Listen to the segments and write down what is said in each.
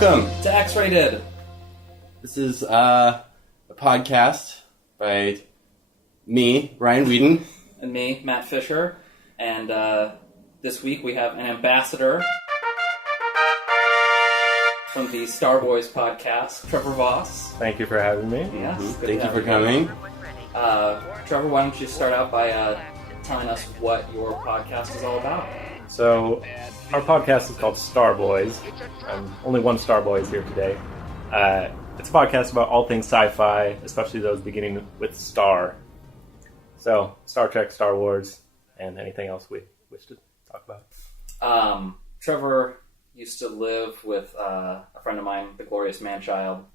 Welcome to X-Rated. This is a podcast by me, Ryan Whedon. And me, Matt Fisher. And this week we have an ambassador from the Starboys podcast, Trevor Vos. Thank you for having me. Yes, Thank you for coming. Trevor, why don't you start out by telling us what your podcast is all about? So, our podcast is called Starboys. Only one Starboy is here today. It's a podcast about all things sci-fi, especially those beginning with star. So, Star Trek, Star Wars, and anything else we wish to talk about. Trevor used to live with a friend of mine, the glorious man-child,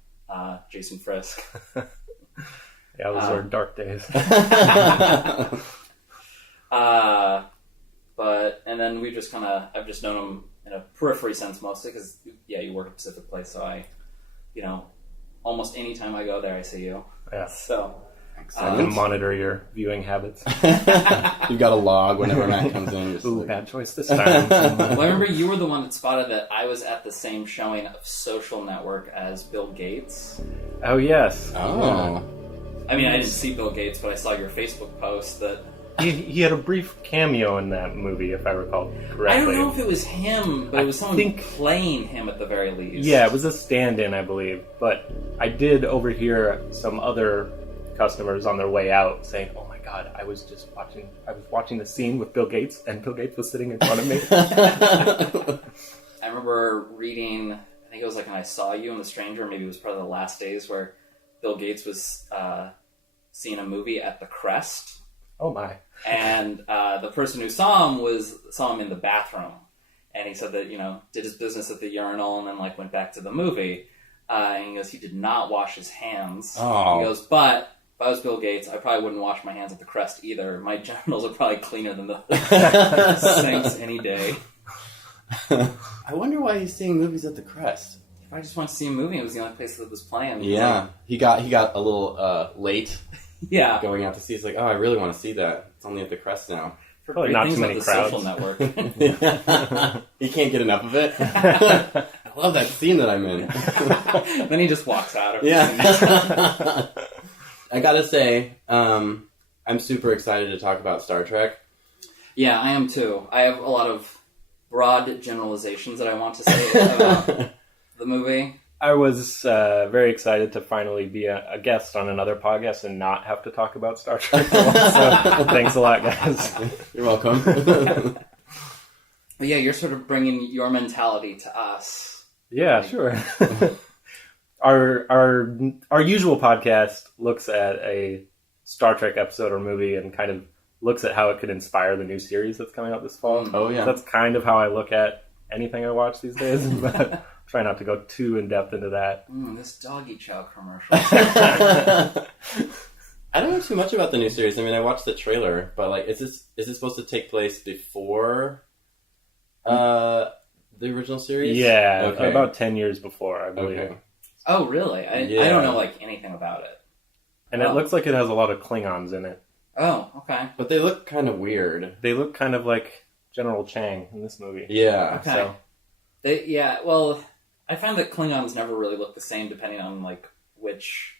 Jason Frisk. Yeah, those are dark days. And then we just I've just known him in a periphery sense mostly because, you work at Pacific Place, so almost any time I go there, I see you. Yeah. So, I can monitor your viewing habits. You've got a log whenever Matt comes in. Ooh, bad choice this time. Well, I remember you were the one that spotted that I was at the same showing of Social Network as Bill Gates. Oh, yes. Oh. I mean, I didn't see Bill Gates, but I saw your Facebook post that... He had a brief cameo in that movie, if I recall correctly. I don't know if it was him, but it was someone playing him at the very least. Yeah, it was a stand-in, I believe. But I did overhear some other customers on their way out saying, "Oh my God, I was watching the scene with Bill Gates, and Bill Gates was sitting in front of me." I remember reading, I think it was like when I Saw You and the Stranger, maybe it was probably the last days where Bill Gates was seeing a movie at the Crest. Oh my. And the person who saw him in the bathroom. And he said that, did his business at the urinal and then went back to the movie. And he goes, he did not wash his hands. Oh. He goes, but if I was Bill Gates, I probably wouldn't wash my hands at the Crest either. My genitals are probably cleaner than the sinks any day. I wonder why he's seeing movies at the Crest. If I just wanted to see a movie, it was the only place that was playing. Yeah. He got a little late. Yeah. Going out to see. He's like, oh, I really want to see that. It's only at the Crest now. Probably not too many crowds. Social Network. He can't get enough of it. I love that scene that I'm in. Then he just walks out. Yeah. I gotta say, I'm super excited to talk about Star Trek. Yeah, I am too. I have a lot of broad generalizations that I want to say about the movie. I was very excited to finally be a guest on another podcast and not have to talk about Star Trek for once, so thanks a lot, guys. You're welcome. But yeah, you're sort of bringing your mentality to us. Yeah, sure. Our usual podcast looks at a Star Trek episode or movie and kind of looks at how it could inspire the new series that's coming out this fall. Oh, yeah. That's kind of how I look at anything I watch these days, but try not to go too in-depth into that. This doggy chow commercial. I don't know too much about the new series. I mean, I watched the trailer, but is this supposed to take place before the original series? Yeah, okay. About 10 years before, I believe. Okay. Oh, really? I don't know anything about it. And it looks like it has a lot of Klingons in it. Oh, okay. But they look kind of weird. They look kind of like General Chang in this movie. Yeah. Okay. So. I find that Klingons never really look the same depending on, which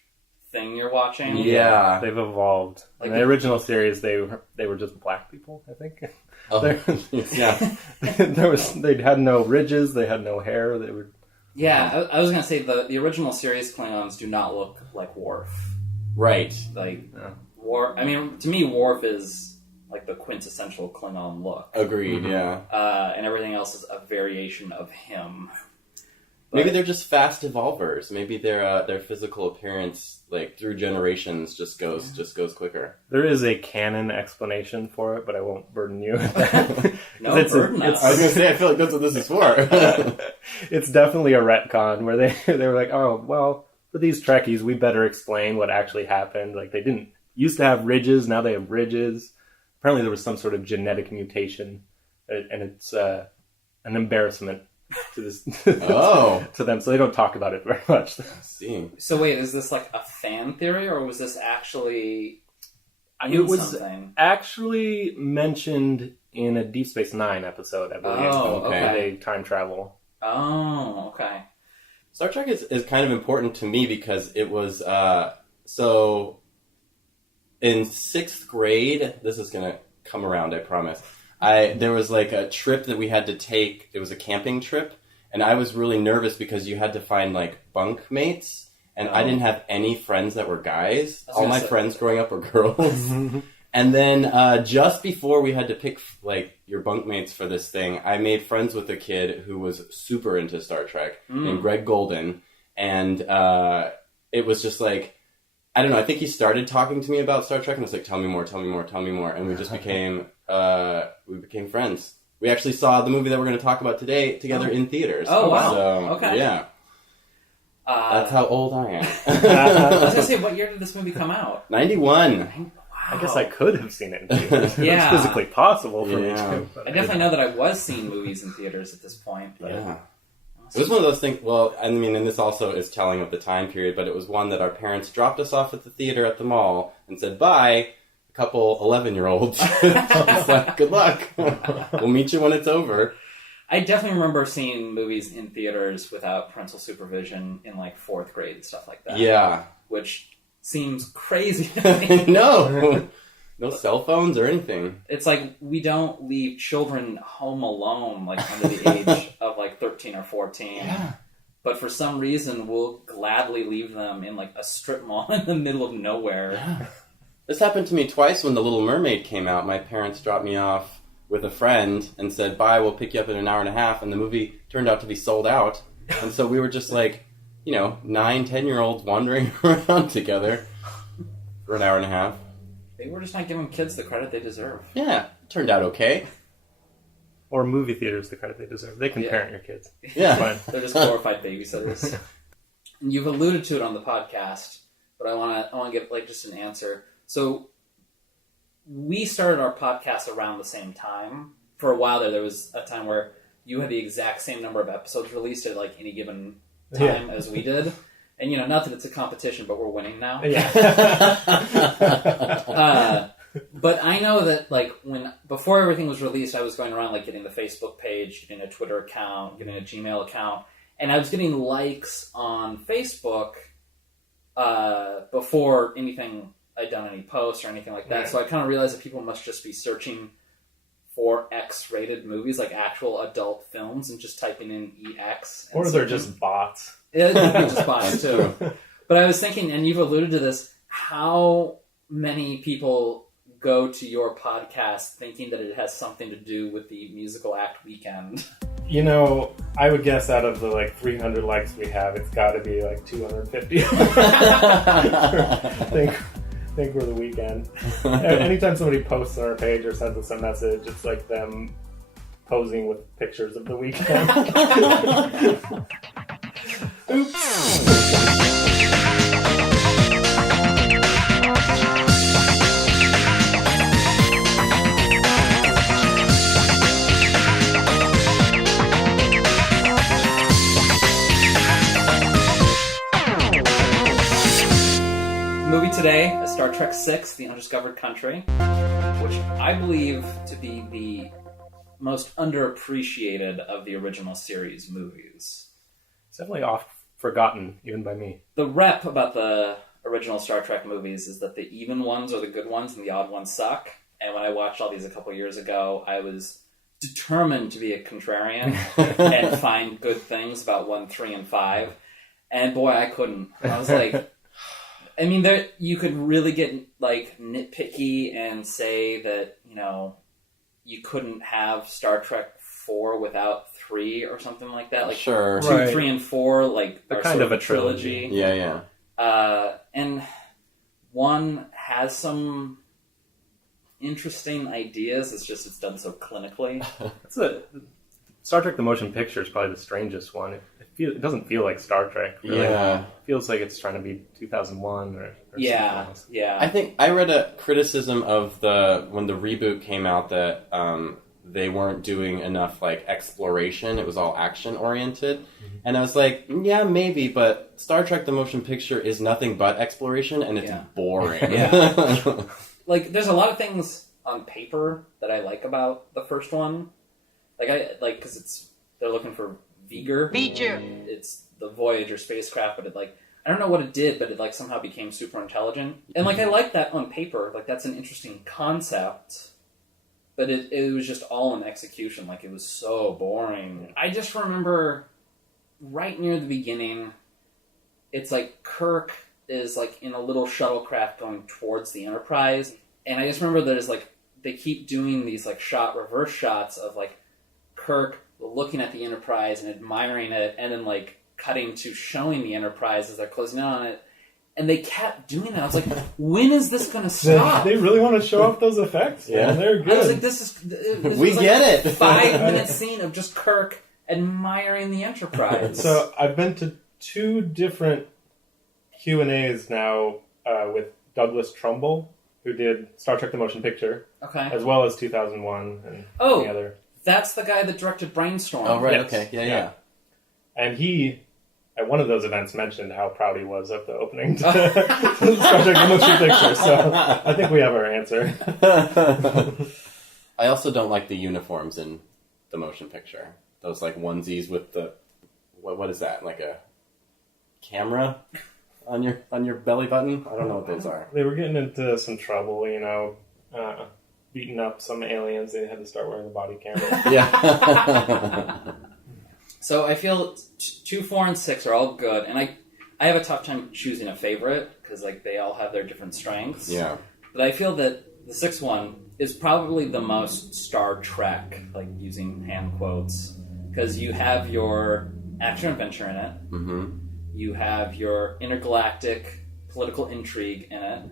thing you're watching. Yeah. They've evolved. In the original series, they were just black people, I think. Oh. Yeah. They had no ridges, they had no hair, they were... Yeah, I was going to say the original series Klingons do not look like Worf. Right. Worf, I mean, to me, Worf is the quintessential Klingon look. Agreed, yeah. And everything else is a variation of him. But maybe they're just fast evolvers. Maybe their physical appearance, through generations, just goes quicker. There is a canon explanation for it, but I won't burden you with that. No, burden us. I was going to say, I feel like that's what this is for. It's definitely a retcon where they were like, oh, well, for these Trekkies, we better explain what actually happened. They didn't used to have ridges, now they have ridges. Apparently there was some sort of genetic mutation, and it's an embarrassment to this to them, so they don't talk about it very much. I see. So wait, is this a fan theory, or was this actually It was something? Actually mentioned in a Deep Space Nine episode, I believe. Oh, okay. They time travel. Oh, okay. Star Trek is kind of important to me because it was, so in 6th grade, this is going to come around, I promise. There was like a trip that we had to take. It was a camping trip, and I was really nervous because you had to find like bunk mates, and I didn't have any friends that were guys. All my friends growing up were girls. And then just before we had to pick like your bunkmates for this thing, I made friends with a kid who was super into Star Trek named Greg Golden, and it was just like, I don't know. I think he started talking to me about Star Trek, and was like, "Tell me more, tell me more, tell me more," and we just became friends. We actually saw the movie that we're going to talk about today together in theaters. Oh wow! So, okay, yeah. That's how old I am. I was going to say, what year did this movie come out? 91. Wow. I guess I could have seen it in theaters. Yeah. It's physically possible for me Yeah. to. I definitely know that I was seeing movies in theaters at this point. But Yeah. It was one of those things, well, I mean, and this also is telling of the time period, but it was one that our parents dropped us off at the theater at the mall and said, bye, a couple 11-year-olds. I was like, good luck. We'll meet you when it's over. I definitely remember seeing movies in theaters without parental supervision in like 4th grade and stuff like that. Yeah. Which seems crazy to me. No cell phones or anything. It's like we don't leave children home alone like under the age of like 13 or 14. Yeah. But for some reason we'll gladly leave them in like a strip mall in the middle of nowhere. Yeah. This happened to me twice when The Little Mermaid came out. My parents dropped me off with a friend and said, bye, we'll pick you up in an hour and a half, and the movie turned out to be sold out. And so we were just like, 9-10-year-olds wandering around together for an hour and a half. They were just not giving kids the credit they deserve. Yeah, it turned out okay. Or movie theaters the credit they deserve. They can parent your kids. Yeah. Fine. They're just glorified babysitters. And you've alluded to it on the podcast, but I want to give like just an answer. So we started our podcast around the same time. For a while there was a time where you had the exact same number of episodes released at like any given time as we did. And, not that it's a competition, but we're winning now. Yeah. But I know that, like, before everything was released, I was going around, like, getting the Facebook page, getting a Twitter account, getting a Gmail account, and I was getting likes on Facebook before I'd done any posts or anything like that. Right. So I kind of realized that people must just be searching for X-rated movies, like actual adult films, and just typing in EX. Or they're just bots. Yeah, they're just bots, too. But I was thinking, and you've alluded to this, how many people go to your podcast thinking that it has something to do with the musical act weekend? I would guess out of the like 300 likes we have, it's got to be like 250. think we're the weekend. Anytime somebody posts on our page or sends us a message, it's like them posing with pictures of the weekend. Oops. Movie today is Star Trek VI, The Undiscovered Country, which I believe to be the most underappreciated of the original series movies. It's definitely oft forgotten, even by me. The rep about the original Star Trek movies is that the even ones are the good ones and the odd ones suck. And when I watched all these a couple years ago, I was determined to be a contrarian and find good things about 1, 3, and 5. And boy, I couldn't. I was like... I mean, you could really get, like, nitpicky and say that, you couldn't have Star Trek 4 without 3 or something like that. Like, sure. 2, Right. 3, and 4, like, They're are kind sort of a trilogy. Yeah. And 1 has some interesting ideas. It's just it's done so clinically. Star Trek the Motion Picture is probably the strangest one. It doesn't feel like Star Trek. Really. Yeah. It feels like it's trying to be 2001 or something else. Yeah. I think I read a criticism of when the reboot came out that they weren't doing enough like exploration. It was all action oriented. Mm-hmm. And I was like, yeah, maybe, but Star Trek the Motion Picture is nothing but exploration, and it's boring. Yeah. Like, there's a lot of things on paper that I like about the first one. Because they're looking for Vigor. It's the Voyager spacecraft, but it like, I don't know what it did, but it like somehow became super intelligent. And like I like that on paper, like that's an interesting concept, but it was just all in execution. Like it was so boring. I just remember right near the beginning, it's like Kirk is like in a little shuttlecraft going towards the Enterprise, and I just remember there's like they keep doing these like reverse shots of like Kirk looking at the Enterprise and admiring it, and then like cutting to showing the Enterprise as they're closing in on it, and they kept doing that. I was like, when is this going to stop? They really want to show off those effects. Yeah, man. They're good. I was like, this we was get like it. 5-minute scene of just Kirk admiring the Enterprise. So I've been to 2 different Q&As now with Douglas Trumbull, who did Star Trek: The Motion Picture, okay, as well as 2001 and the other. That's the guy that directed Brainstorm. Oh, right, Yes. okay, yeah. And he, at one of those events, mentioned how proud he was of the opening to Star Trek: The Motion Picture. So I think we have our answer. I also don't like the uniforms in the motion picture. Those like onesies with the what is that? Like a camera on your belly button? I don't know what those are. They were getting into some trouble, beating up some aliens. They had to start wearing the body camera. Yeah. So I feel 2, 4, and 6 are all good, and I have a tough time choosing a favorite because like they all have their different strengths. Yeah. But I feel that the 6th one is probably the most Star Trek, like using hand quotes, because you have your action adventure in it. Mm-hmm. You have your intergalactic political intrigue in it.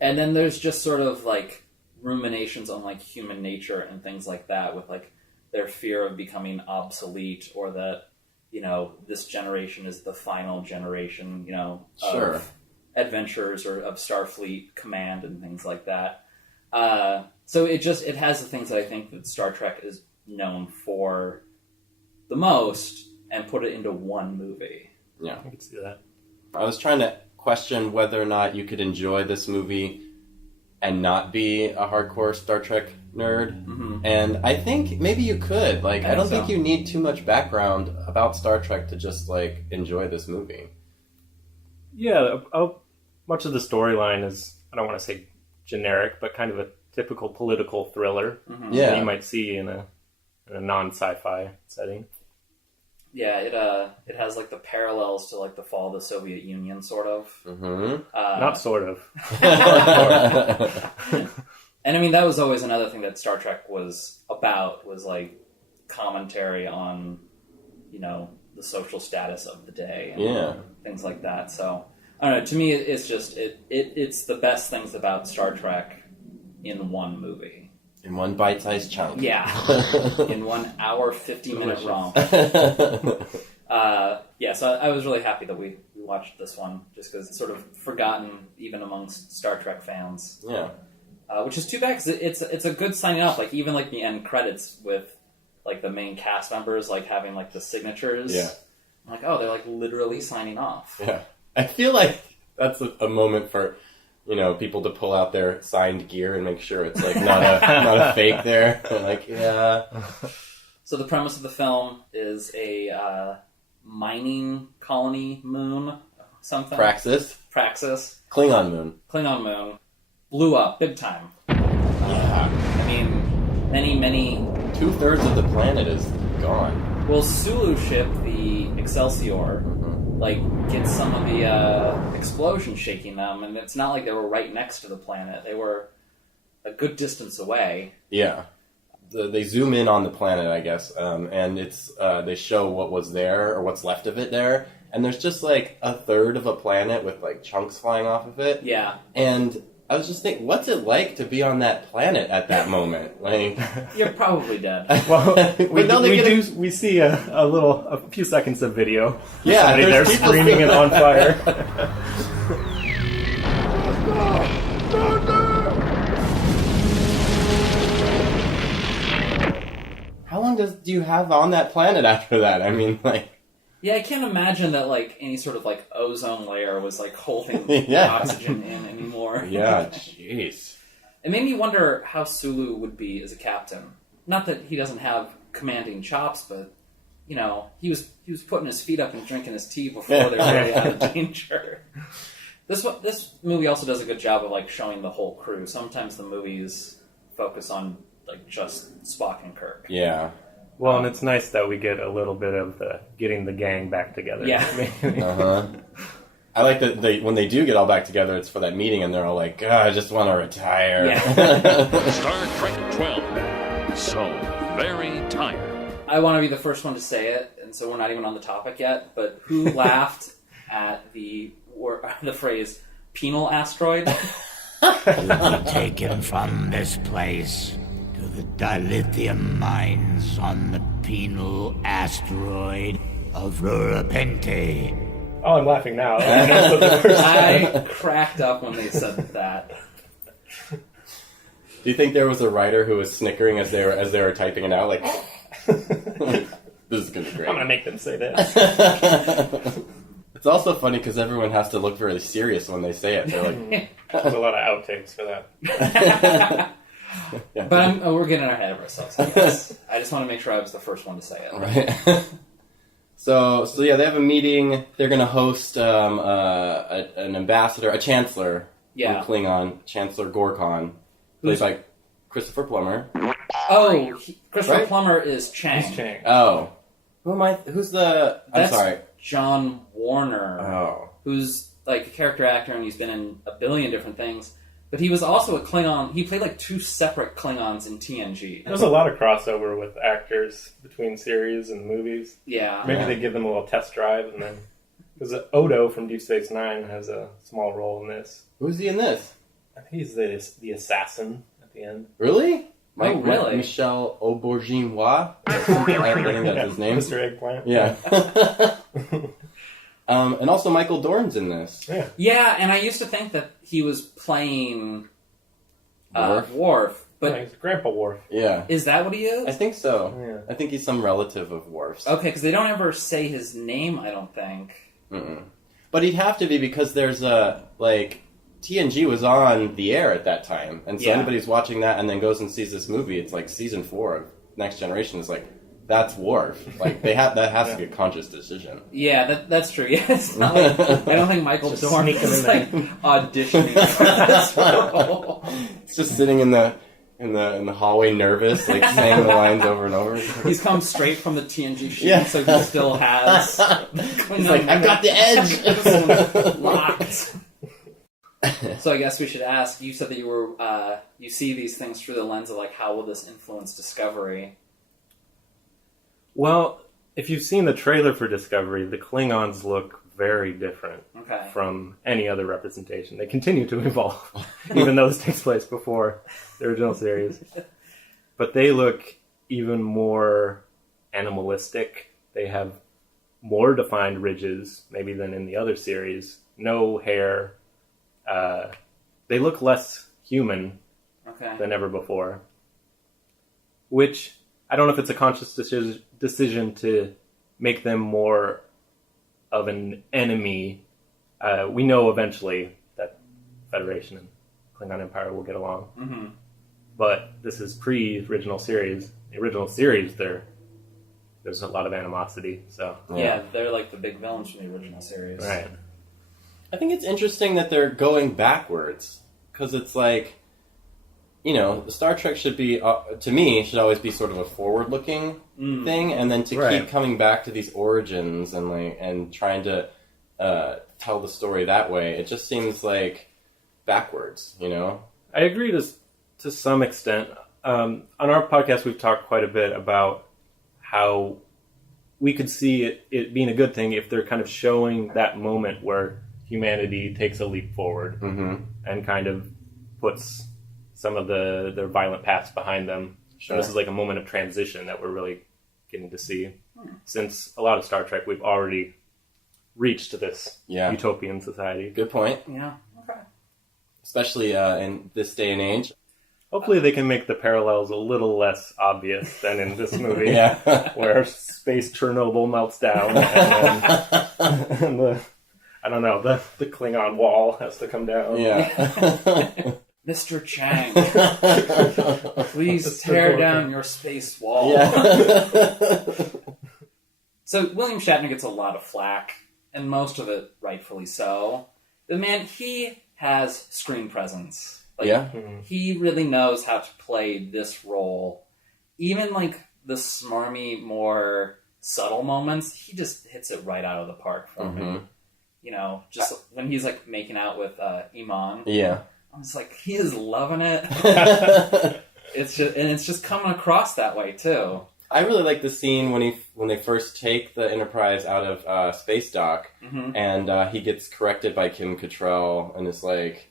And then there's just sort of like ruminations on like human nature and things like that, with like their fear of becoming obsolete, or that, this generation is the final generation, Sure. of adventurers or of Starfleet command and things like that. So it has the things that I think that Star Trek is known for the most, and put it into one movie. Yeah. I can see that. I was trying to question whether or not you could enjoy this movie and not be a hardcore Star Trek nerd. Mm-hmm. And I think maybe you could. Like, I don't think you need too much background about Star Trek to just, like, enjoy this movie. Yeah, much of the storyline is, I don't want to say generic, but kind of a typical political thriller that you might see in a non-sci-fi setting. Yeah, it has like the parallels to like the fall of the Soviet Union, sort of. Mm-hmm. Not sort of. And I mean, that was always another thing that Star Trek was about, was like commentary on, the social status of the day and things like that. So I don't know. To me, it's just it's the best things about Star Trek in one movie. In one bite-sized chunk. Yeah. In 1 hour, 50-minute romp. So I was really happy that we watched this one, just because it's sort of forgotten even amongst Star Trek fans. Yeah. Which is too bad, because it's a good signing off. Like, even like the end credits with like the main cast members like having like the signatures. Yeah. I'm like, oh, they're like literally signing off. Yeah. I feel like that's a moment for, people to pull out their signed gear and make sure it's like not a fake there. Like, yeah. So the premise of the film is a mining colony moon, something. Praxis. Klingon moon. Blew up big time. Yeah. I mean, many 2/3 of the planet is gone. Well, Sulu ship, the Excelsior, gets some of the explosion shaking them, and it's not like they were right next to the planet. They were a good distance away. Yeah. They zoom in on the planet, I guess, and it's they show what was there, or what's left of it there, and there's just like 1/3 of a planet with like chunks flying off of it. Yeah. And I was just thinking, what's it like to be on that planet at that moment? Like, you're probably dead. Well, we see a few seconds of video. Yeah, somebody there screaming and on fire. How long do you have on that planet after that? I mean, like... Yeah, I can't imagine that, like, any sort of, like, ozone layer was, like, holding oxygen in anymore. Yeah, jeez. It made me wonder how Sulu would be as a captain. Not that he doesn't have commanding chops, but you know, he was putting his feet up and drinking his tea before they were really out of danger. This movie also does a good job of like showing the whole crew. Sometimes the movies focus on like just Spock and Kirk. Yeah. Well, and it's nice that we get a little bit of the getting the gang back together. Yeah. I like that when they do get all back together, it's for that meeting, and they're all like, I just want to retire. Yeah. Star Trek 12. So very tired. I want to be the first one to say it, and so we're not even on the topic yet, but who laughed at the phrase penal asteroid? Will be taken from this place to the dilithium mines on the penal asteroid of Rura Penthe. Oh, I'm laughing now. I know for the first time. I cracked up when they said that. Do you think there was a writer who was snickering as they were typing it out, like, this is gonna be great. I'm gonna make them say this. It's also funny because everyone has to look very serious when they say it. They're like, There's a lot of outtakes for that. yeah. But we're getting ahead of ourselves, I guess. I just want to make sure I was the first one to say it. Right. So yeah, they have a meeting. They're going to host an ambassador, a chancellor, Yeah. from Klingon, Chancellor Gorkon, played by Christopher Plummer. Oh, Christopher Right? Plummer is Chang. He's Chang. Oh, who am I? Who's the? I'm That's sorry. John Warner, Oh, who's like a character actor, and he's been in a billion different things. But he was also a Klingon. He played like 2 separate Klingons in TNG. There's a lot of crossover with actors between series and movies. Yeah. Maybe they give them a little test drive, and then because Odo from Deep Space Nine has a small role in this. who's he in this? I think he's the assassin at the end. Really? Oh, really? Michel Auberginois? I think that's his name. Mr. Eggplant. Yeah. And also Michael Dorn's in this. Yeah. Yeah, and I used to think that he was playing Worf? Worf. But But he's Grandpa Worf. Yeah. is that what he is? I think so. Yeah. I think he's some relative of Worf's. Okay, because they don't ever say his name, I don't think. Mm-mm. But he'd have to be because there's TNG was on the air at that time. And so Yeah. anybody who's watching that and then goes and sees this movie, it's like season 4 of Next Generation is like, that's Worf. Like, that has to be a conscious decision. Yeah, that's true. Yeah, it's not like, I don't think Michael Just Dorn sneak him is in like auditioning for this role. It's just sitting in the hallway nervous, like saying the lines over and over. He's come straight from the TNG shoot, Yeah. so he still has. He's like, I've got the edge! Locked. So I guess we should ask. You said that you were you see these things through the lens of like how will this influence Discovery? Well, if you've seen the trailer for Discovery, the Klingons look very different Okay. from any other representation. They continue to evolve, even though this takes place before the original series. But they look even more animalistic. They have more defined ridges, maybe, than in the other series. No hair. They look less human Okay. than ever before. Which, I don't know if it's a conscious decision to make them more of an enemy. We know eventually that Federation and Klingon Empire will get along. Mm-hmm. But this is pre-original series. The original series, there's a lot of animosity. So Yeah, they're like the big villains from the original series. right. I think it's interesting that they're going backwards. Because it's like, Star Trek should be, to me, should always be sort of a forward-looking thing. And then to Right. keep coming back to these origins and trying to tell the story that way, it just seems like backwards, I agree to some extent. On our podcast, we've talked quite a bit about how we could see it being a good thing if they're kind of showing that moment where humanity takes a leap forward and kind of puts some of their violent past behind them. Sure. And this is like a moment of transition that we're really getting to see. Since a lot of Star Trek, we've already reached this utopian society. Good point. Yeah. Okay. Especially in this day and age. Hopefully they can make the parallels a little less obvious than in this movie, Yeah. where space Chernobyl melts down and the Klingon wall has to come down. Yeah. Mr. Chang, please tear down your space wall. Yeah. So William Shatner gets a lot of flack, and most of it rightfully so. The man, he has screen presence. Like, Yeah. he really knows how to play this role. Even like the smarmy, more subtle moments, he just hits it right out of the park for me. You know, just when he's like making out with Iman. Yeah. I'm just like, he is loving it. It's just coming across that way too. I really like the scene when they first take the Enterprise out of space dock, and he gets corrected by Kim Cattrall, and it's like,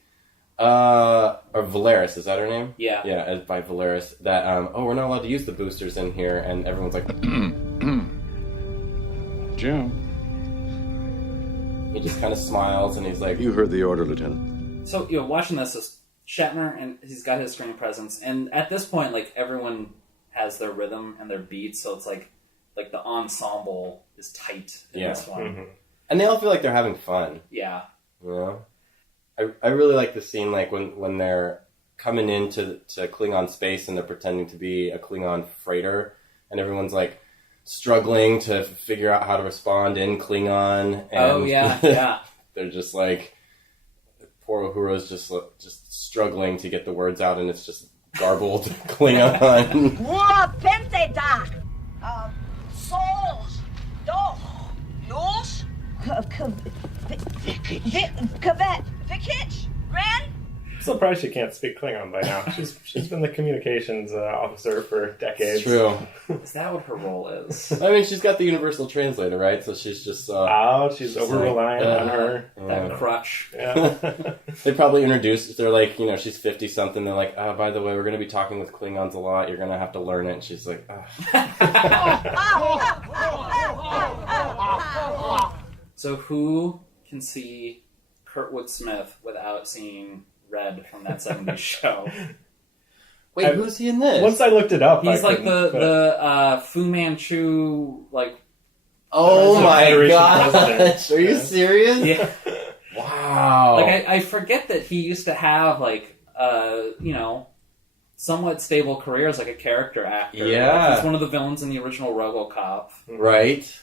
or Valeris, is that her name? Yeah. Yeah, by Valeris. That we're not allowed to use the boosters in here, and everyone's like, Jim, he just kind of smiles, and he's like, You heard the order, Lieutenant. So, you know, watching this is Shatner, and he's got his screen presence, and at this point, like, everyone has their rhythm and their beats, so it's like the ensemble is tight in this one. and they all feel like they're having fun. Yeah. You know, I really like the scene, like when they're coming into Klingon space and they're pretending to be a Klingon freighter, and everyone's like struggling to figure out how to respond in Klingon. And yeah. they're just like, poor Uhura's just struggling to get the words out, and it's just garbled Klingon. Rura Penthe da. Souls. Doch. Yours. Vikich. Gran. I'm surprised she can't speak Klingon by now. She's been the communications officer for decades. It's true. Is that what her role is? I mean, she's got the universal translator, right? So she's just... she's over-reliant on her. That crutch. Yeah. They probably introduced... They're like, you know, she's 50-something. They're like, by the way, we're going to be talking with Klingons a lot. You're going to have to learn it. And she's like, So who can see Kurtwood Smith without seeing Red from that 70s show? Wait, who's he in this? Once I looked it up, He's like the Fu Manchu, like... Oh my Federation gosh! president. Are you serious? Yeah. Wow. Like, I forget that he used to have, like, you know, somewhat stable career as, like, a character actor. Yeah. Like, he's one of the villains in the original RoboCop. Right.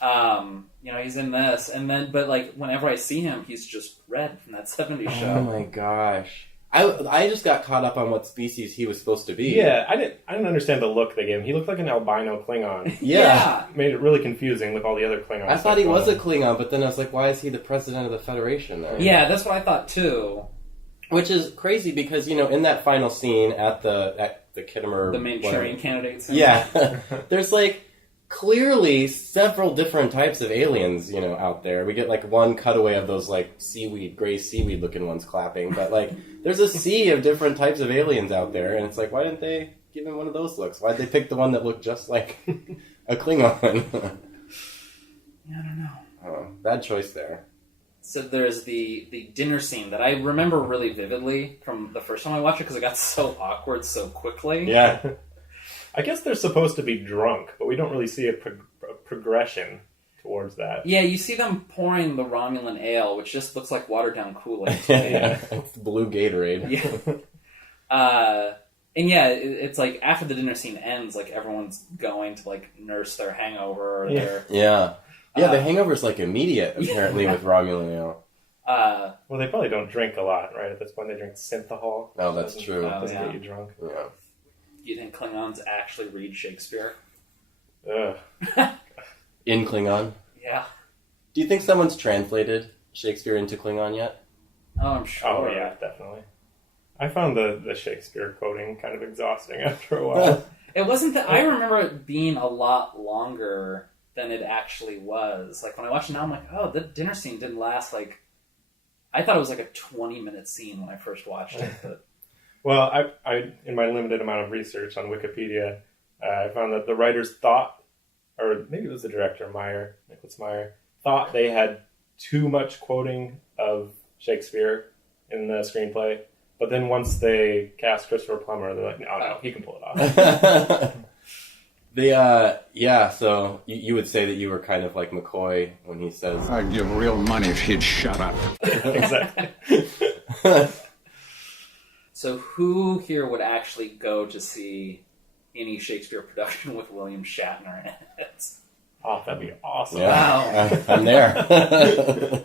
You know, he's in this. And then, but, like, whenever I see him, he's just Red from that 70s show. Oh my gosh. I just got caught up on what species he was supposed to be. Yeah, I didn't understand the look they gave him. He looked like an albino Klingon. Yeah. Made it really confusing with all the other Klingons. I thought he was a Klingon, but then I was like, why is he the president of the Federation then? Yeah, that's what I thought, too. Which is crazy because, you know, in that final scene at the Kittimer... The Manchurian candidate scene. Yeah. There's, like, clearly several different types of aliens, you know, out there. We get, like, one cutaway of those, like, gray seaweed-looking ones clapping. But, like, there's a sea of different types of aliens out there. And it's like, why didn't they give him one of those looks? Why'd they pick the one that looked just like a Klingon? Yeah, I don't know. Oh, bad choice there. So there's the dinner scene that I remember really vividly from the first time I watched it because it got so awkward so quickly. Yeah. I guess they're supposed to be drunk, but we don't really see a progression towards that. Yeah, you see them pouring the Romulan ale, which just looks like watered-down Kool-Aid. Yeah. It's blue Gatorade. Yeah. And yeah, it's like after the dinner scene ends, like everyone's going to like nurse their hangover or their... Yeah. Yeah, the hangover's like immediate, apparently, with Romulan ale. Well, they probably don't drink a lot, right? At this point, they drink synthahol. No, that's true. Doesn't yeah. get you drunk. Yeah. You think Klingons actually read Shakespeare? Ugh. In Klingon. Yeah. Do you think someone's translated Shakespeare into Klingon yet? Oh, I'm sure. Oh, yeah, definitely. I found the Shakespeare quoting kind of exhausting after a while. It wasn't that... I remember it being a lot longer than it actually was. Like, when I watch it now, I'm like, oh, the dinner scene didn't last, like... I thought it was like a 20-minute scene when I first watched it, but... Well, I in my limited amount of research on Wikipedia, I found that the writers thought, or maybe it was the director, Nicholas Meyer, thought they had too much quoting of Shakespeare in the screenplay. But then once they cast Christopher Plummer, they're like, no, he can pull it off. So you would say that you were kind of like McCoy when he says... I'd give real money if he'd shut up. Exactly. So who here would actually go to see any Shakespeare production with William Shatner in it? Oh, that'd be awesome. Yeah, I'm there.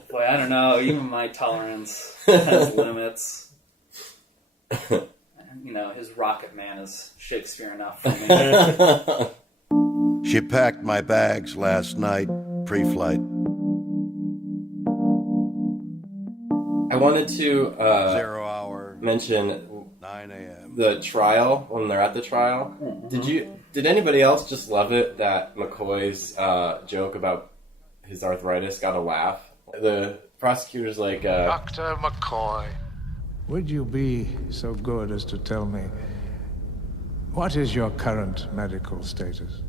Boy, I don't know. Even my tolerance has limits. You know, his Rocket Man is Shakespeare enough for me. She packed my bags last night, pre-flight. I wanted to 0 hour, mention 9 a.m. the trial, when they're at the trial. Did anybody else just love it that McCoy's joke about his arthritis got a laugh? The prosecutor's like, Dr. McCoy. Would you be so good as to tell me, what is your current medical status?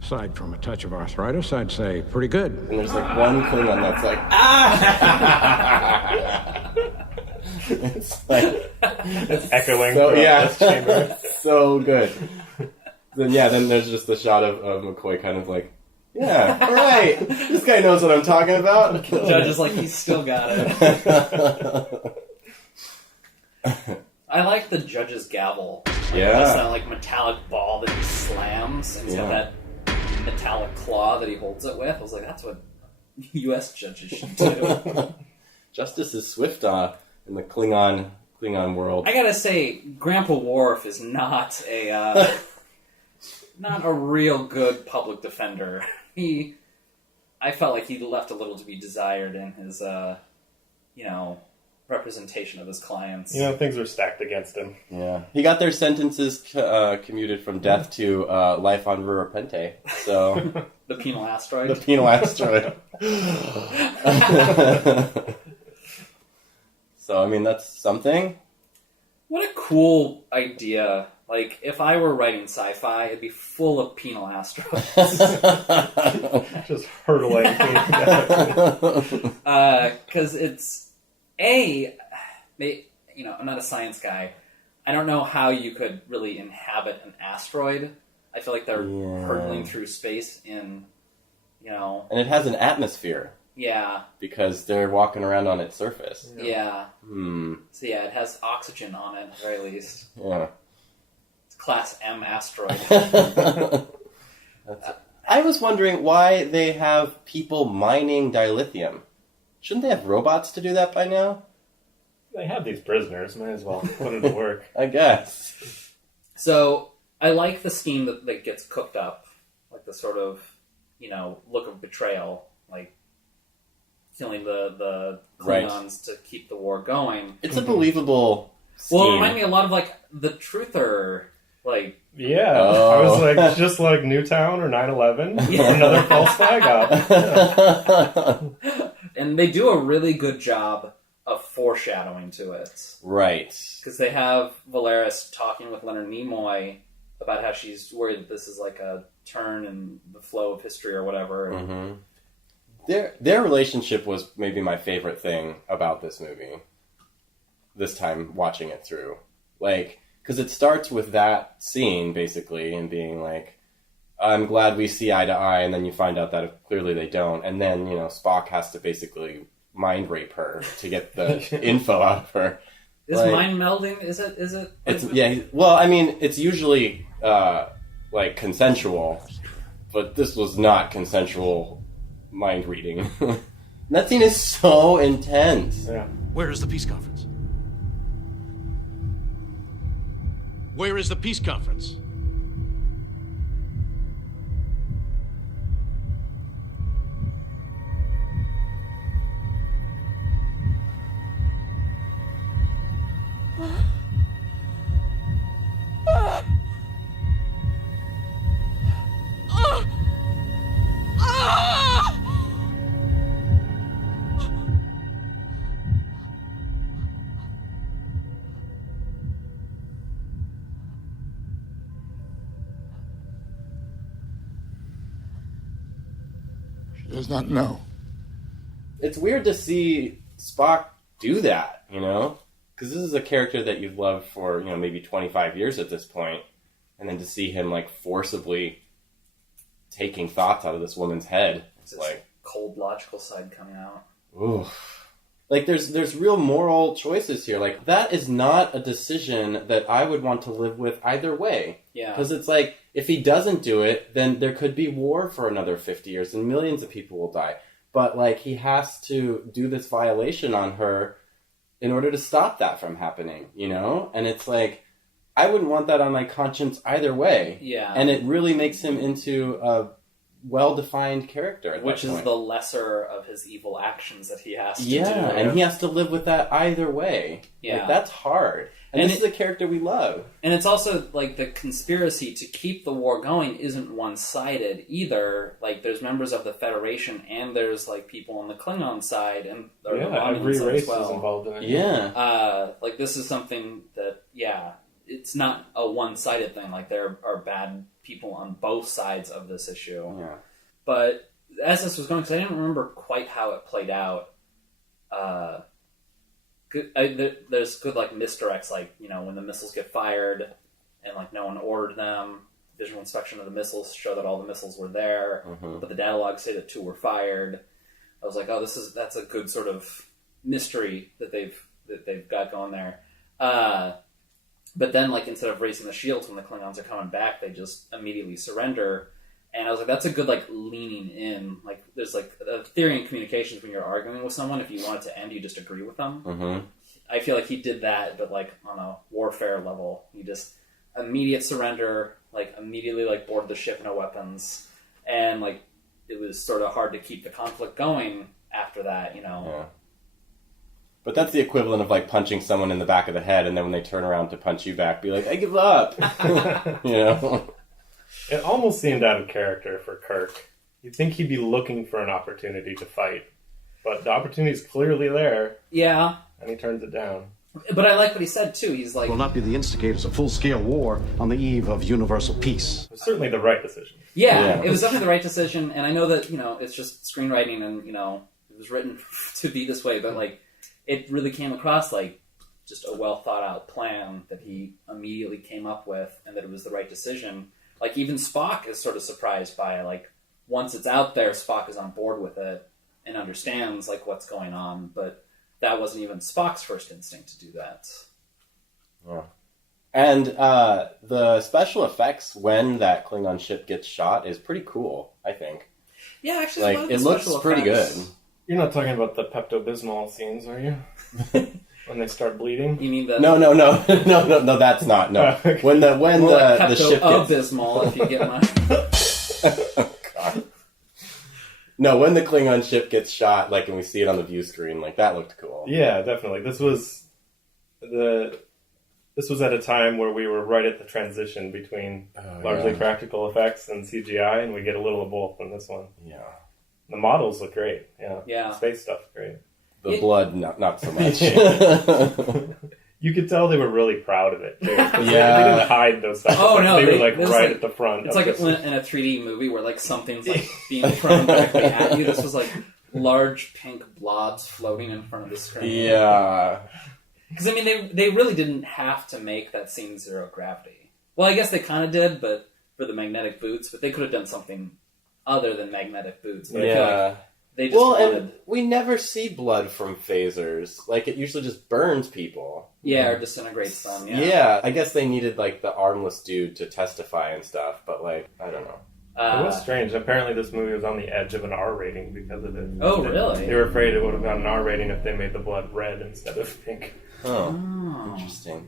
Aside from a touch of arthritis, I'd say pretty good. and there's like one Klingon that's like, it's like, It's echoing. so, throughout yeah, this chamber. so good. Then there's just the shot of McCoy kind of like, yeah, all right, this guy knows what I'm talking about. The judge is like, he's still got it. I like the judge's gavel. Yeah. Just that like metallic ball that he slams, and he's got that metallic claw that he holds it with. I was like, that's what U.S. judges should do. Justice is swift in the Klingon world. I gotta say, Grandpa Worf is not a real good public defender. I felt like he left a little to be desired in his, representation of his clients. You know, things were stacked against him. Yeah, he got their sentences commuted from death to life on Rura Penthe. So The penal asteroid. the penal asteroid. So I mean, that's something. What a cool idea. Like, if I were writing sci-fi, it'd be full of penal asteroids. Just hurtling. Because it's, I'm not a science guy. I don't know how you could really inhabit an asteroid. I feel like they're hurtling through space in, And it has an atmosphere. Yeah. Because they're walking around on its surface. Yeah. So yeah, it has oxygen on it, at the very least. Yeah. It's Class M asteroid. I was wondering why they have people mining dilithium. Shouldn't they have robots to do that by now? They have these prisoners. Might as well put it to work. I guess. So, I like the scheme that gets cooked up. Like the sort of, look of betrayal. Like, killing the Klingons to keep the war going. It's a believable scheme. Well, it reminded me a lot of, like, The Truther. Like, yeah. Oh. I was like, just like Newtown or 9/11. Or another false flag up. Yeah. And they do a really good job of foreshadowing to it. Right. Because they have Valeris talking with Leonard Nimoy about how she's worried that this is like a turn in the flow of history or whatever. Mm-hmm. Their relationship was maybe my favorite thing about this movie. This time watching it through. Like, because it starts with that scene, basically, and being like, I'm glad we see eye to eye, and then you find out that clearly they don't. And then, Spock has to basically mind rape her to get the info out of her. Is mind melding, is it? It's, yeah, well, I mean, it's usually, consensual, but this was not consensual mind reading. That scene is so intense. Yeah. Where is the peace conference? Where is the peace conference? Does not know. It's weird to see Spock do that, Because this is a character that you've loved for, maybe 25 years at this point, and then to see him, forcibly taking thoughts out of this woman's head. It's like cold, logical side coming out. Oof. Like, there's real moral choices here. Like, that is not a decision that I would want to live with either way. Yeah. Because it's like, if he doesn't do it, then there could be war for another 50 years and millions of people will die. But, like, he has to do this violation on her in order to stop that from happening, you know? And it's like, I wouldn't want that on my conscience either way. Yeah. And it really makes him into a well-defined character at Which that is point. the lesser of his evil actions that he has to do. Yeah, and he has to live with that either way. Yeah. Like, that's hard. And this is a character we love. And it's also, like, the conspiracy to keep the war going isn't one-sided either. Like, there's members of the Federation, and there's, like, people on the Klingon side, and the Romulans every race as well. is involved in it. Yeah. Like, this is something that, it's not a one-sided thing. Like, there are bad people on both sides of this issue. Yeah. But as this was going, because I didn't remember quite how it played out, there's good, like, misdirects, like, you know, when the missiles get fired and, like, no one ordered them, visual inspection of the missiles show that all the missiles were there, but the data logs say that 2 were fired. I was like, oh, that's a good sort of mystery that they've got going there. But then, like, instead of raising the shields when the Klingons are coming back, they just immediately surrender. And I was like, that's a good, like, leaning in. Like, there's, like, a theory in communications when you're arguing with someone, if you want it to end, you just agree with them. I feel like he did that, but, like, on a warfare level. He just immediate surrender, like, immediately, like, board the ship, no weapons. And, like, it was sort of hard to keep the conflict going after that, you know. Yeah. But that's the equivalent of, like, punching someone in the back of the head, and then when they turn around to punch you back, be like, I give up! You know? It almost seemed out of character for Kirk. You'd think he'd be looking for an opportunity to fight. But the opportunity's clearly there. Yeah. And he turns it down. But I like what he said, too. He's like... will not be the instigators of full-scale war on the eve of universal peace. It was certainly the right decision. Yeah, it was definitely the right decision. And I know that, you know, it's just screenwriting and, you know, it was written to be this way. But, like, it really came across like just a well-thought-out plan that he immediately came up with and that it was the right decision. Like, even Spock is sort of surprised by it. Like, once it's out there, Spock is on board with it and understands, like, what's going on. But that wasn't even Spock's first instinct to do that. Yeah. And the special effects when that Klingon ship gets shot is pretty cool, I think. Yeah, actually, like, it looks pretty good. You're not talking about the Pepto-Bismol scenes, are you? When they start bleeding? You mean the... No, that's not, no. Okay. When the ship gets... Pepto-Bismol, if you get my... Oh, God. No, when the Klingon ship gets shot, like, and we see it on the view screen, like, that looked cool. Yeah, definitely. This was at a time where we were right at the transition between largely practical effects and CGI, and we get a little of both in this one. Yeah. The models look great. Yeah. Space stuff's great. The blood, not so much. You could tell they were really proud of it, too. Yeah. They didn't hide those stuff. Oh, no. They were, like, right at the front. It's like in a 3D movie where, like, something's, like, being thrown directly at you. This was, like, large pink blobs floating in front of the screen. Yeah. Because, I mean, they really didn't have to make that scene zero gravity. Well, I guess they kind of did, but for the magnetic boots, but they could have done something other than magnetic boots. But I feel like they just wanted... and we never see blood from phasers. Like, it usually just burns people. Yeah, or disintegrates them, Yeah, I guess they needed, like, the armless dude to testify and stuff, but, like, I don't know. It was strange. Apparently this movie was on the edge of an R rating because of it. Oh, really? They were afraid it would have gotten an R rating if they made the blood red instead of pink. Oh, interesting.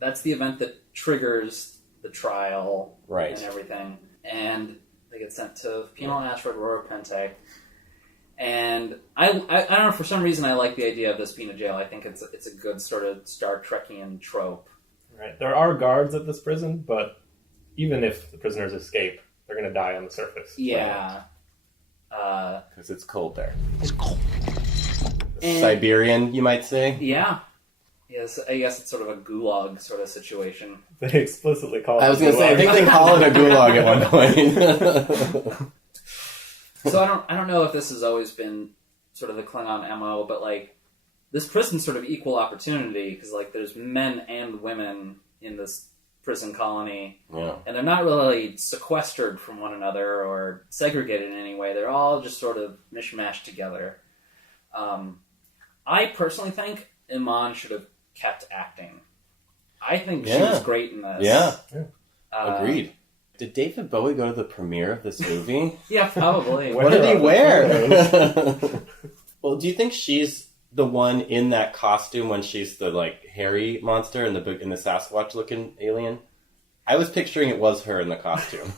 That's the event that triggers the trial and everything. And they get sent to penal asteroid Rura Penthe. And I don't know, for some reason I like the idea of this being a jail. I think it's a good sort of Star Trekian trope. Right. There are guards at this prison, but even if the prisoners escape, they're going to die on the surface. Yeah. Because it's cold there. It's cold. Siberian, you might say? Yeah. Yes, I guess it's sort of a gulag sort of situation. They explicitly call it I was going to say, I think they call it a gulag at one point. So I don't know if this has always been sort of the Klingon MO, but, like, this prison's sort of equal opportunity, because, like, there's men and women in this prison colony, and they're not really sequestered from one another or segregated in any way. They're all just sort of mishmashed together. I personally think Iman should have kept acting. I think she was great in this. Yeah. Agreed. Did David Bowie go to the premiere of this movie? Yeah, probably. What did he wear? Well, do you think she's the one in that costume when she's the like hairy monster in the Sasquatch looking alien? I was picturing it was her in the costume.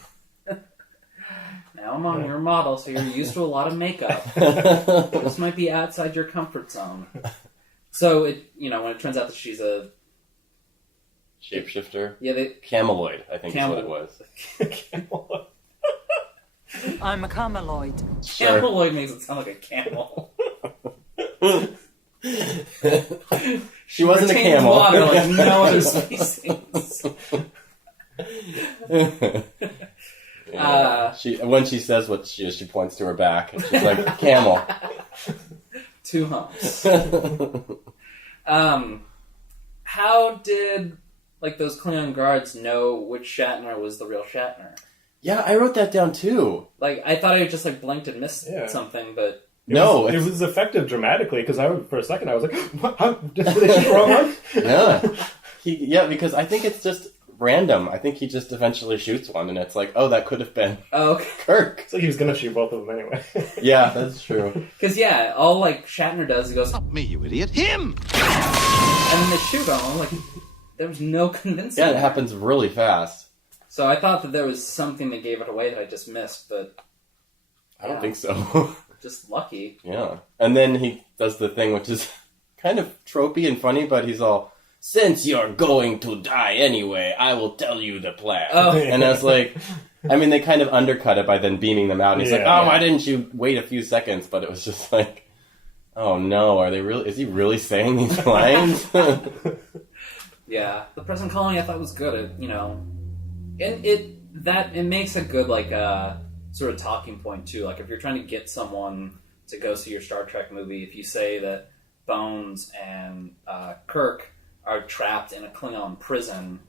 Now I'm on your model, so you're used to a lot of makeup. This might be outside your comfort zone. So when it turns out that she's a shapeshifter, cameloid, I think is what it was. Cameloid. I'm a cameloid. Sure. Cameloid makes it sound like a camel. She wasn't a camel. Water like no other species. When she says what she is, she points to her back and she's like, camel. 2 humps. How did those Klingon guards know which Shatner was the real Shatner? Yeah, I wrote that down too. I thought I just blinked and missed something, but it was effective dramatically because for a second I was like, what? How did they shoot wrong one? Yeah, because I think it's just random. I think he just eventually shoots one, and it's like, oh, that could have been Kirk. So he was going to shoot both of them anyway. Yeah, that's true. Because all Shatner does, he goes, "Not me, you idiot, him!" And then they shoot on him. There was no convincing. Yeah, it happens really fast. So I thought that there was something that gave it away that I just missed, but I don't think so. Just lucky. Yeah. And then he does the thing which is kind of tropey and funny, but he's all, since you're going to die anyway, I will tell you the plan. Oh. And I was like, they kind of undercut it by then beaming them out. And he's like, why didn't you wait a few seconds? But it was just like, oh no, is he really saying these lines? Yeah. The present colony I thought was good at, and it makes a good, sort of talking point too. If you're trying to get someone to go see your Star Trek movie, if you say that Bones and Kirk are trapped in a Klingon prison,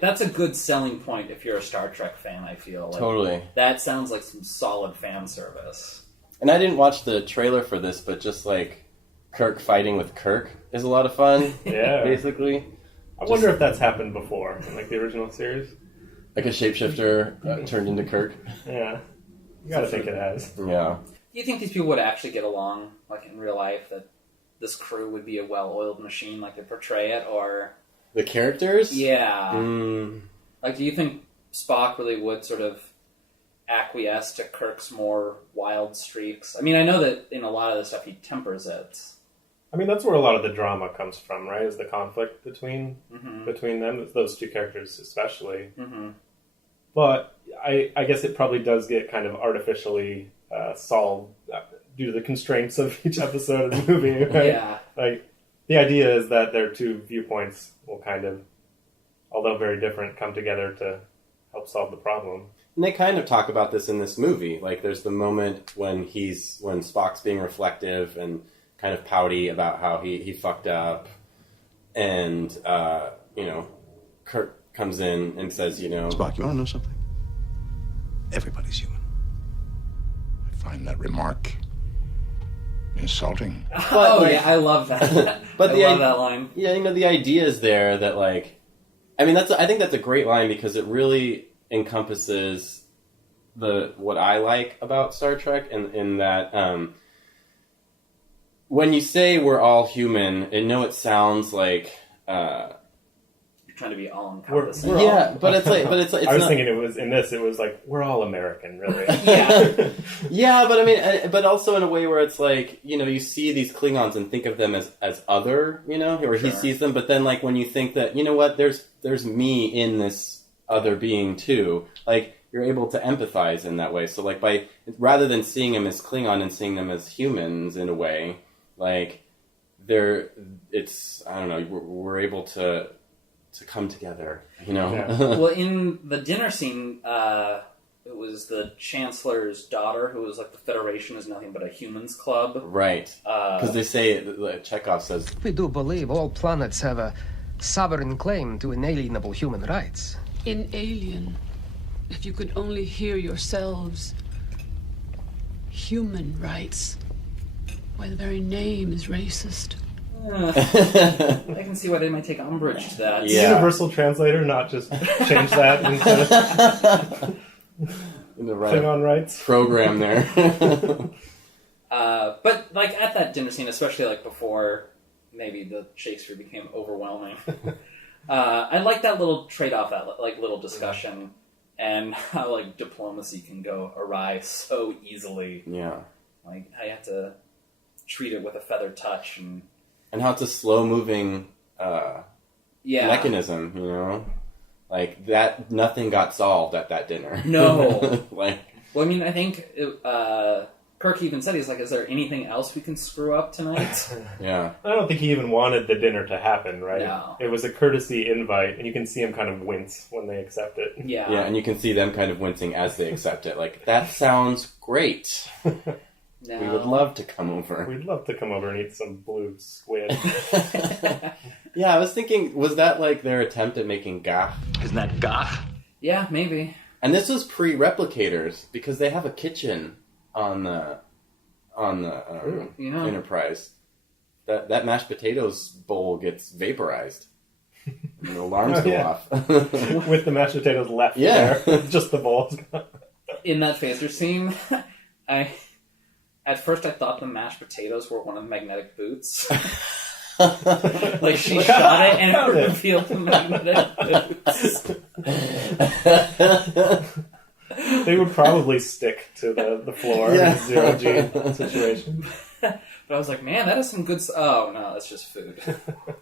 that's a good selling point if you're a Star Trek fan, I feel. Totally. That sounds like some solid fan service. And I didn't watch the trailer for this, but just Kirk fighting with Kirk is a lot of fun. Yeah. Basically. I wonder if that's happened before in the original series. Like a shapeshifter turned into Kirk. Yeah. You gotta think it has. Yeah. Do you think these people would actually get along, in real life, that this crew would be a well-oiled machine like they portray it, or... The characters? Yeah. Do you think Spock really would sort of acquiesce to Kirk's more wild streaks? I know that in a lot of the stuff he tempers it. That's where a lot of the drama comes from, right? Is the conflict between them, those two characters especially. Mm-hmm. But I guess it probably does get kind of artificially solved due to the constraints of each episode of the movie, right? Yeah. The idea is that their two viewpoints will kind of, although very different, come together to help solve the problem. And they kind of talk about this in this movie. There's the moment when Spock's being reflective and kind of pouty about how he fucked up, and Kirk comes in and says, Spock, you want to know something? Everybody's human. I find that remark insulting. Yeah, I love that. But I love that line. Yeah, the idea is there that I think that's a great line because it really encompasses what I like about Star Trek, in that when you say we're all human, it sounds like you're trying to be all encompassing. But it's I was thinking it was we're all American, really. Yeah. Yeah, but but also in a way where it's you see these Klingons and think of them as other, or he sees them, but then when you think that, there's me in this other being too, you're able to empathize in that way. So by rather than seeing him as Klingon and seeing them as humans in a way, we're able to come together, Yeah. Well, in the dinner scene, it was the Chancellor's daughter who was the Federation is nothing but a humans club. Right. Because they say, Chekhov says, we do believe all planets have a sovereign claim to inalienable human rights. Inalien. If you could only hear yourselves. Human rights. Why, the very name is racist. I can see why they might take umbrage to that. Yeah. Universal translator, not just change that into Klingon rights program there. But like at that dinner scene, especially like before maybe the Shakespeare became overwhelming, I like that little trade-off, that like little discussion, and how like diplomacy can go awry so easily. Yeah. Like I have to treat it with a feathered touch, and how it's a slow-moving mechanism, like that. Nothing got solved at that dinner. No. Well, I mean, I think Kirk even said, he's like, "Is there anything else we can screw up tonight?" Yeah. I don't think he even wanted the dinner to happen, right? No. It was a courtesy invite, and you can see him kind of wince when they accept it. Yeah. Yeah, and you can see them kind of wincing as they accept it. Like, that sounds great. No. We would love to come over. We'd love to come over and eat some blue squid. Yeah, I was thinking, was that like their attempt at making gaf? Isn't that gaf? Yeah, maybe. And this was pre-replicators, because they have a kitchen on the Enterprise. That mashed potatoes bowl gets vaporized. And the alarms go off. With the mashed potatoes left there. Just the bowls. In that phaser scene, at first I thought the mashed potatoes were one of the magnetic boots. Like she shot it and it revealed the magnetic boots. They would probably stick to the floor in a zero-G situation. But I was like, man, that is some good... Oh, no, that's just food.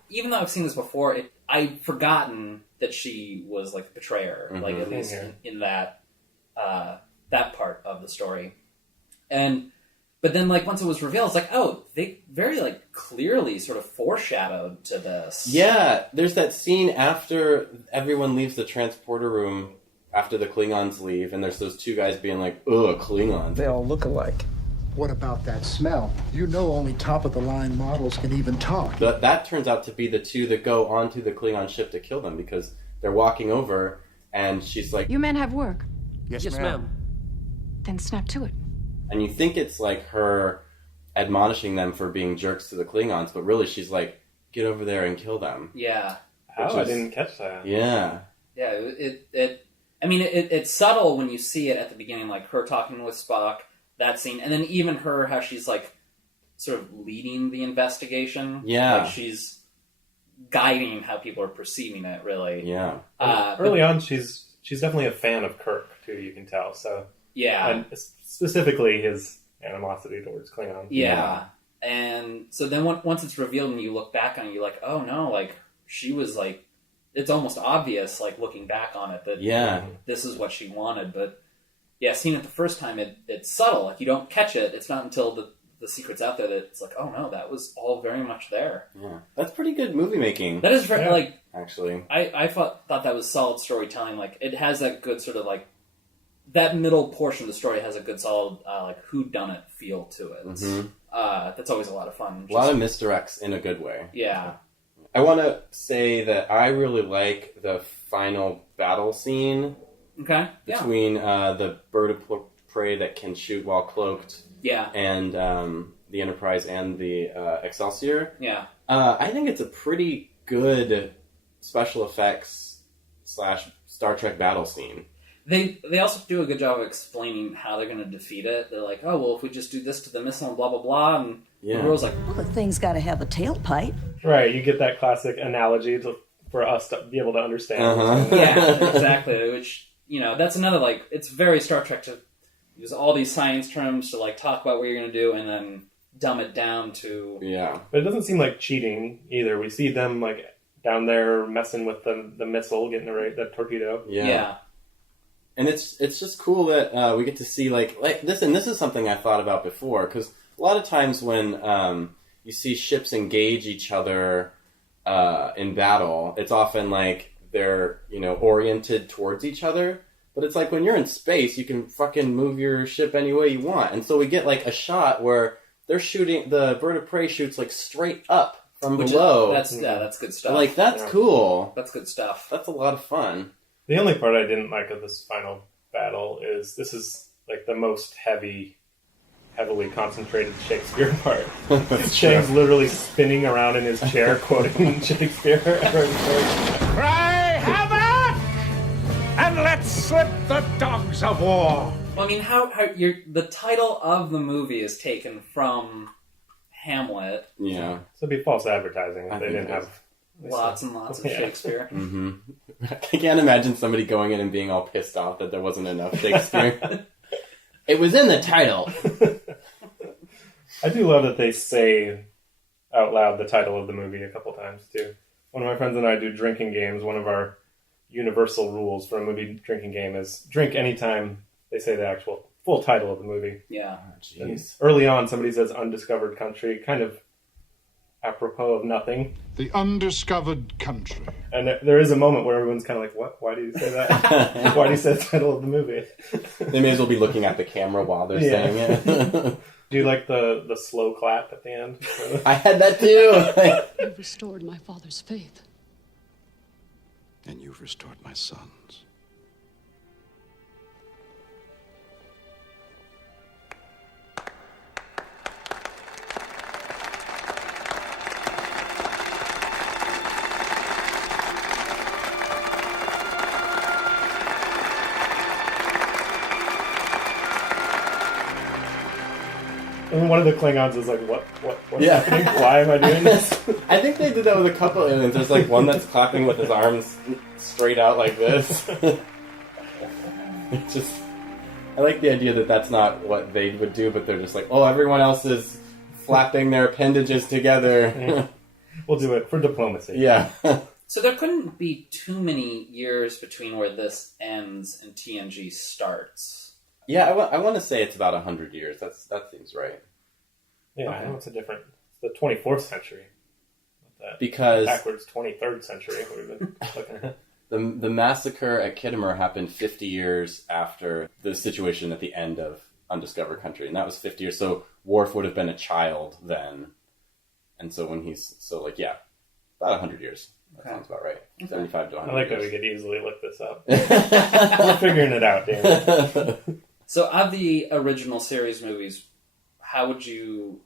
Even though I've seen this before, I'd forgotten that she was like the betrayer, like at least in that that part of the story. But then, like, once it was revealed, it's like, oh, they very, like, clearly sort of foreshadowed to this. Yeah, there's that scene after everyone leaves the transporter room, after the Klingons leave, and there's those two guys being like, ugh, Klingons. They all look alike. What about that smell? You know only top-of-the-line models can even talk. That turns out to be the two that go onto the Klingon ship to kill them, because they're walking over, and she's like... You men have work. Yes, ma'am. Then snap to it. And you think it's like her admonishing them for being jerks to the Klingons, but really she's like, get over there and kill them. Yeah. Oh, I didn't catch that. Yeah. Yeah, it's subtle when you see it at the beginning, like her talking with Spock, that scene, and then even her, how she's like sort of leading the investigation. Yeah. Like she's guiding how people are perceiving it, really. Yeah. Early on, she's definitely a fan of Kirk, too, you can tell, so... Yeah. And specifically his animosity towards Klingon. Yeah. And so then once it's revealed and you look back on it, you're like, oh no, like, she was like, it's almost obvious, like, looking back on it, that this is what she wanted. But, yeah, seeing it the first time, it's subtle. Like, you don't catch it. It's not until the secret's out there that it's like, oh no, that was all very much there. Yeah. That's pretty good movie making. That is very, like... Actually. I thought that was solid storytelling. Like, it has that good sort of, like, that middle portion of the story has a good solid, like, whodunit feel to it. Mm-hmm. That's always a lot of fun. A lot of misdirects in a good way. Yeah. I want to say that I really like the final battle scene. Okay. Between the bird of prey that can shoot while cloaked. Yeah. And the Enterprise and the Excelsior. Yeah. I think it's a pretty good special effects / Star Trek battle scene. They also do a good job of explaining how they're going to defeat it. They're like, oh, well, if we just do this to the missile and blah, blah, blah. And the girl's like, well, the thing's got to have a tailpipe. Right, you get that classic analogy for us to be able to understand. Uh-huh. Yeah, exactly. Which, that's another, like, it's very Star Trek to use all these science terms to, like, talk about what you're going to do and then dumb it down to... Yeah. But it doesn't seem like cheating either. We see them, like, down there messing with the missile, getting the torpedo. Yeah. And it's just cool that we get to see like this, and this is something I thought about before, because a lot of times when you see ships engage each other in battle, it's often like they're oriented towards each other. But it's like when you're in space, you can fucking move your ship any way you want, and so we get like a shot where they're shooting, the bird of prey shoots like straight up from below. That's good stuff. Like that's cool. That's good stuff. That's a lot of fun. The only part I didn't like of this final battle is this is like the most heavy heavily concentrated Shakespeare part. That's Chang's true. literally spinning around in his chair quoting Shakespeare. Cry havoc! And let's slip the dogs of war! Well, I mean, the title of the movie is taken from Hamlet. Yeah. So it'd be false advertising if I they think didn't it is. have Lots and lots of Shakespeare. Mm-hmm. I can't imagine somebody going in and being all pissed off that there wasn't enough Shakespeare. It was in the title. I do love that they say out loud the title of the movie a couple times, too. One of my friends and I do drinking games. One of our universal rules for a movie drinking game is drink anytime they say the actual full title of the movie. Yeah. Jeez. Early on, somebody says Undiscovered Country, kind of apropos of nothing. The Undiscovered Country. And there is a moment where everyone's kind of like, what? Why do you say that? Why do you say the title of the movie? They may as well be looking at the camera while they're saying it. Do you like the slow clap at the end? I had that too. You've restored my father's faith. And you've restored my son's. And one of the Klingons is like, what's Yeah. happening? Why am I doing this? I think they did that with a couple aliens. There's like one that's clapping with his arms straight out like this. It's just, I like the idea that that's not what they would do, but they're just like, oh, everyone else is flapping their appendages together. We'll do it for diplomacy. Yeah. So there couldn't be too many years between where this ends and TNG starts. Yeah, I want to say it's about 100 years. That seems right. Yeah, Okay. I know it's the 24th century. Because backwards 23rd century we've been looking at. The massacre at Kittimer happened 50 years after the situation at the end of Undiscovered Country, and that was 50 years. So Worf would have been a child then, and so when about 100 years. That sounds about right. 75 to 100. I like that we could easily look this up. We're figuring it out, Dan. So, of the original series movies, how would you,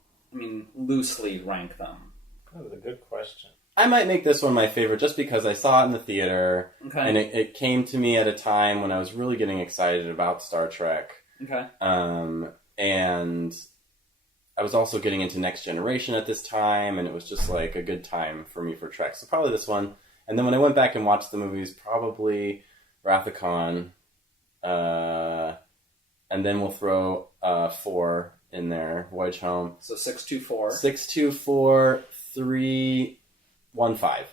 loosely rank them? That was a good question. I might make this one my favorite just because I saw it in the theater, Okay. and it came to me at a time when I was really getting excited about Star Trek. Okay. And I was also getting into Next Generation at this time, and it was just like a good time for me for Trek. So probably this one. And then when I went back and watched the movies, probably Wrath of Khan, and then we'll throw 4 in there, Voyage Home. So 624. 624, 315.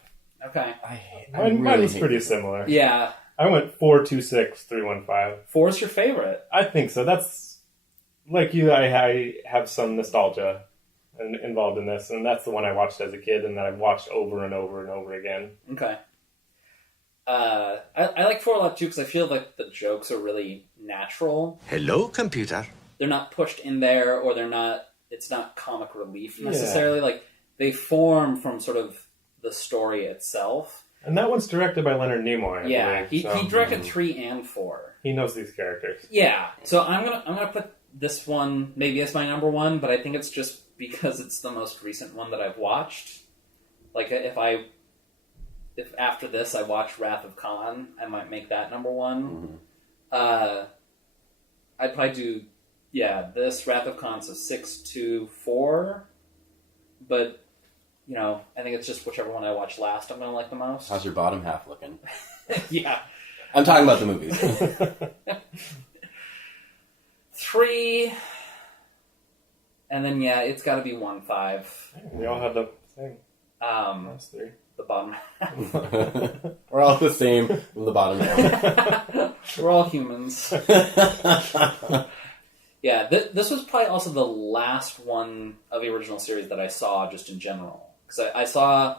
Okay. Mine was pretty similar. Yeah. I went 426, 315. 4's your favorite. I think so. That's like you. I have some nostalgia involved in this, and that's the one I watched as a kid, and that I've watched over and over and over again. Okay. I like 4 a lot too because I feel like the jokes are really natural. Hello, computer. They're not pushed in there, or it's not comic relief necessarily. Yeah. Like, they form from sort of the story itself. And that one's directed by Leonard Nimoy. I believe, he directed 3 and 4. He knows these characters. Yeah. So I'm gonna put this one maybe as my number 1, but I think it's just because it's the most recent one that I've watched. Like, if after this I watch Wrath of Khan, I might make that number 1. Mm-hmm. I'd probably do, this Wrath of Khan, so 624. But, I think it's just whichever one I watch last I'm going to like the most. How's your bottom half looking? Yeah. I'm talking about the movies. 3, and then, it's got to be 1-5. We all have the same. That's 3. The bottom half. We're all the same from the bottom half. We're all humans. Yeah, this was probably also the last one of the original series that I saw just in general. Because I saw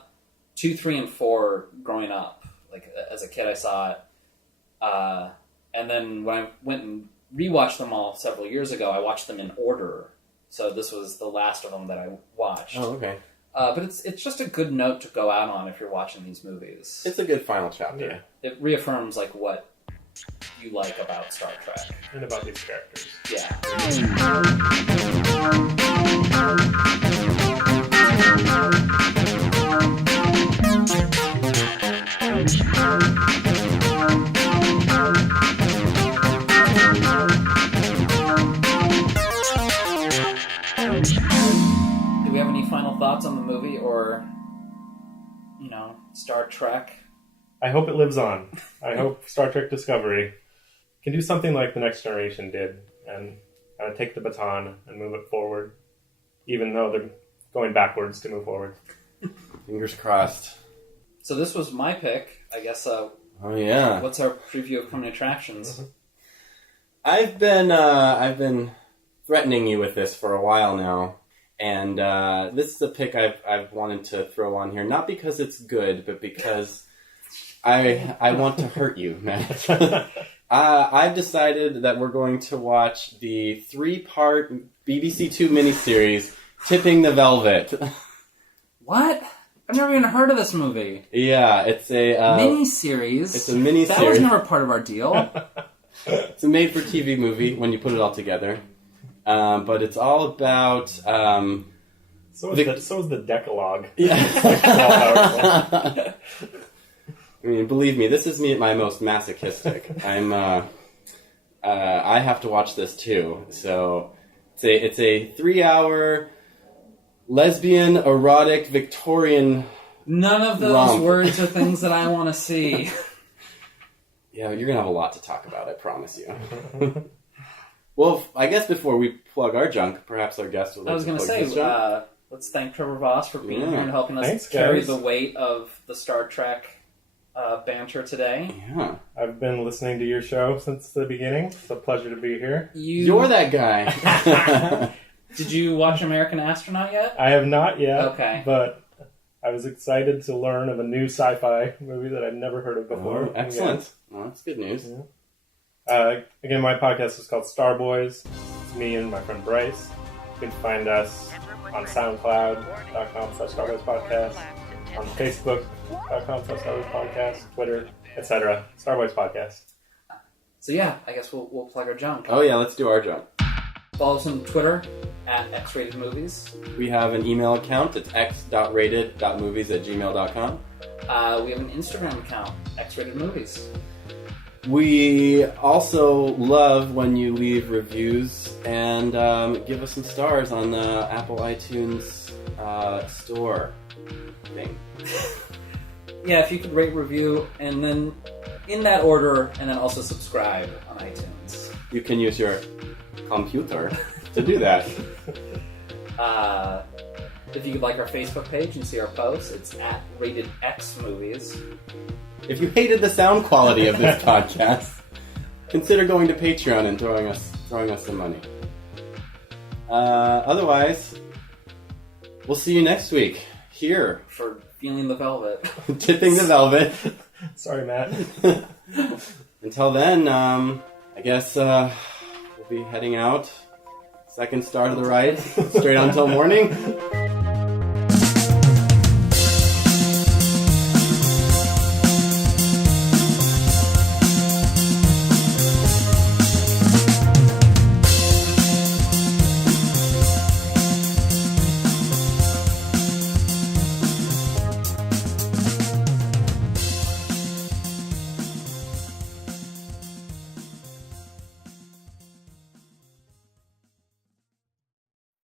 2, 3, and 4 growing up. Like, as a kid I saw it. And then when I went and rewatched them all several years ago, I watched them in order. So this was the last of them that I watched. Oh, okay. But it's just a good note to go out on if you're watching these movies. It's a good final chapter. Yeah. It reaffirms, like, what you like about Star Trek. And about these characters. Yeah. Do we have any final thoughts on the movie or, Star Trek? I hope it lives on. I hope Star Trek Discovery can do something like The Next Generation did and take the baton and move it forward, even though they're going backwards to move forward. Fingers crossed. So this was my pick, I guess. Oh yeah. What's our preview of coming attractions? I've been threatening you with this for a while now, and this is a pick I've wanted to throw on here, not because it's good, but because I want to hurt you, Matt. I've decided that we're going to watch the 3-part BBC Two miniseries, Tipping the Velvet. What? I've never even heard of this movie. Yeah, it's a miniseries. It's a miniseries. That was never part of our deal. It's a made-for-TV movie when you put it all together, but it's all about. So is the Decalogue. Yeah. I mean, believe me, this is me at my most masochistic. I have to watch this too. So it's a 3-hour lesbian, erotic, Victorian. None of those romp. words are things that I want to see. Yeah, you're gonna have a lot to talk about. I promise you. Well, I guess before we plug our junk, perhaps our guest will. I was going to say, let's thank Trevor Vos for being here and helping us carry the weight of the Star Trek banter today. Yeah, I've been listening to your show since the beginning. It's a pleasure to be here. You're that guy. Did you watch American Astronaut yet? I have not yet. Okay, but I was excited to learn of a new sci-fi movie that I've never heard of before. Oh, excellent. Well, that's good news. Yeah. Again, my podcast is called Starboys. It's me and my friend Bryce. You can find us on SoundCloud.com/StarboysPodcast, on Facebook.com/StarboysPodcast, Twitter, etc. Starboys Podcast. So yeah, I guess we'll plug our junk. Oh yeah, let's do our junk. Follow us on Twitter at xratedmovies. We have an email account. It's x.rated.movies@gmail.com. We have an Instagram account, xratedmovies. We also love when you leave reviews and give us some stars on the Apple iTunes store thing. Yeah, if you could rate, review, and then in that order, and then also subscribe on iTunes. You can use your computer to do that. If you could like our Facebook page and see our posts, it's at RatedXMovies. If you hated the sound quality of this podcast, consider going to Patreon and throwing us some money. Otherwise, we'll see you next week here for Feeling the Velvet. Tipping the Velvet. Sorry, Matt. Until then, I guess we'll be heading out. Second star to the right, straight on till morning.